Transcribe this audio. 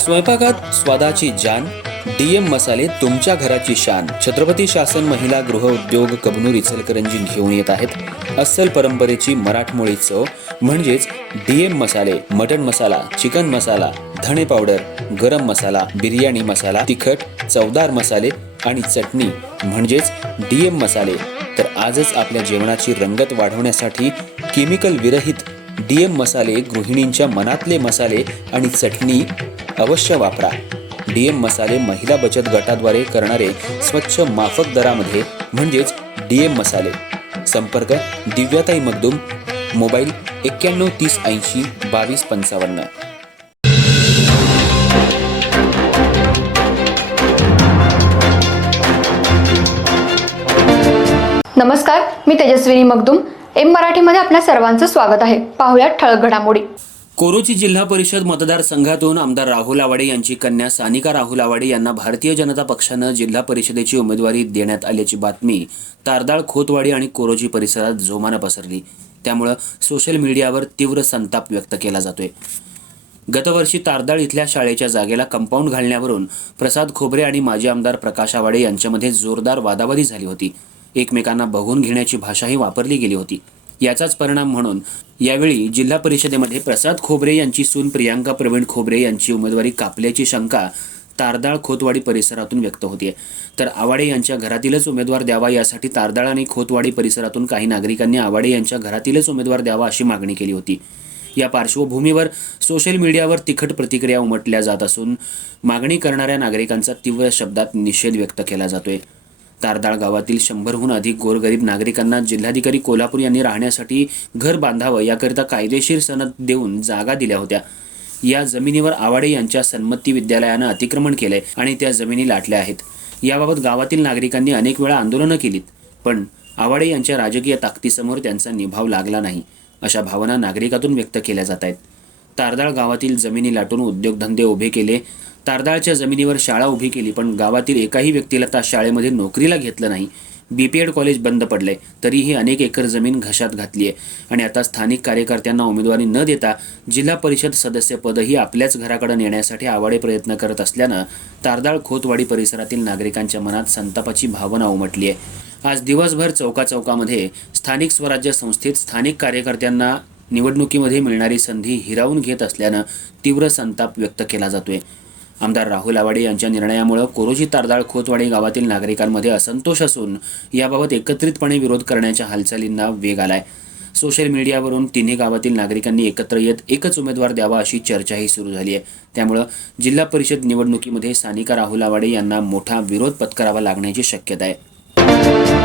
स्वयंपाकात स्वादाची जान, डीएम मसाले तुमच्या घराची शान. छत्रपती शासन महिला गृह उद्योग कबनूर इचलकरंजी घेऊन येत आहेत अस्सल परंपरेची मराठमोळी चव म्हणजेच डीएम मसाले. मटन मसाला, चिकन मसाला, धणे पावडर, गरम मसाला, बिर्याणी मसाला, तिखट चवदार मसाले आणि चटणी म्हणजेच डीएम मसाले. तर आजच आपल्या जेवणाची रंगत वाढवण्यासाठी केमिकल विरहित डीएम मसाले, गृहिणींच्या मनातले मसाले आणि चटणी अवश्य वापरा. डीएम मसाले महिला बचत गटाद्वारे करणारे स्वच्छ माफक दरामध्ये म्हणजेच डीएम मसाले. संपर्क दिव्याताई मगदूम, मोबाईल 91 30 80 22 55. नमस्कार, मी तेजस्विनी मगदूम. एम मराठीमध्ये आपल्या सर्वांचं स्वागत आहे. पाहुयात ठळक घडामोडी. कोरोची जिल्हा परिषद मतदारसंघातून आमदार राहुल आवाडे यांची कन्या सानिका राहुल आवाडे यांना भारतीय जनता पक्षानं जिल्हा परिषदेची उमेदवारी देण्यात आल्याची बातमी तारदाळ, खोतवाडी आणि कोरोची परिसरात जोमानं पसरली. त्यामुळे सोशल मीडियावर तीव्र संताप व्यक्त केला जातोय. गतवर्षी तारदाळ इथल्या शाळेच्या जागेला कंपाऊंड घालण्यावरून प्रसाद खोबरे आणि माजी आमदार प्रकाश आवाडे यांच्यामध्ये जोरदार वादावादी झाली होती. एकमेकांना बघून घेण्याची भाषाही वापरली गेली होती. याचाच परिणाम म्हणून यावेळी जिल्हा परिषदेमध्ये प्रसाद खोबरे यांची सून प्रियांका प्रवीण खोबरे यांची उमेदवारी कापल्याची शंका तारदाळ, खोतवाडी परिसरातून व्यक्त होतीये. तर आवाडे यांच्या घरातीलच उमेदवार द्यावा यासाठी तारदाळ आणि खोतवाडी परिसरातून काही नागरिकांनी आवाडे यांच्या घरातीलच उमेदवार द्यावा अशी मागणी केली होती. या पार्श्वभूमीवर सोशल मीडियावर तिखट प्रतिक्रिया उमटल्या जात असून मागणी करणाऱ्या नागरिकांचा तीव्र शब्दात निषेध व्यक्त केला जातोय. तारदाळ गावातील 100हून अधिक गोरगरीब नागरिकांना जिल्हाधिकारी कोल्हापूर यांनी राहण्यासाठी घर बांधावं याकरिता कायदेशीर सनद देऊन जागा दिल्या होत्या. या जमिनीवर आवाडे यांच्या सन्मती विद्यालयानं अतिक्रमण केलंय आणि त्या जमिनी लाटल्या आहेत. याबाबत गावातील नागरिकांनी अनेक वेळा आंदोलनं केलीत, पण आवाडे यांच्या राजकीय ताकदीसमोर त्यांचा निभाव लागला नाही, अशा भावना नागरिकातून व्यक्त केल्या जात आहेत. तारदाळ गावातील जमिनी लाटून उद्योगधंदे उभे केले, तारदाळच्या जमिनीवर शाळा उभी केली, पण गावातील एकाही व्यक्तीला त्या शाळेमध्ये नोकरीला घेतलं नाही. बीपीएड कॉलेज बंद पडलंय, तरीही अनेक एकर जमीन घशात घातली आहे. आणि आता स्थानिक कार्यकर्त्यांना उमेदवारी न देता जिल्हा परिषद सदस्यपदही आपल्याच घराकडे नेण्यासाठी आवाडे प्रयत्न करत असल्यानं तारदाळ, खोतवाडी परिसरातील नागरिकांच्या मनात संतापाची भावना उमटली आहे. आज दिवसभर चौकाचौकामध्ये स्थानिक स्वराज्य संस्थेत स्थानिक कार्यकर्त्यांना निवडणुकीमध्ये मिळणारी संधी हिरावून घेत असल्यानं तीव्र संताप व्यक्त केला जातोय. आमदार राहुल आवाडे यांच्या निर्णयामुळे कोरोची, तारदाळ, खोतवाडी गावातील नागरिकांमध्ये असंतोष असून याबाबत एकत्रितपणे विरोध करण्याच्या हालचालींना वेग आलाय. सोशल मीडियावरून तिन्ही गावातील नागरिकांनी एकत्र येत एकच उमेदवार द्यावा अशी चर्चाही सुरू झाली आहे. त्यामुळे जिल्हा परिषद निवडणुकीमध्ये सानिका राहुल आवाडे यांना मोठा विरोध पत्करावा लागण्याची शक्यता आहे.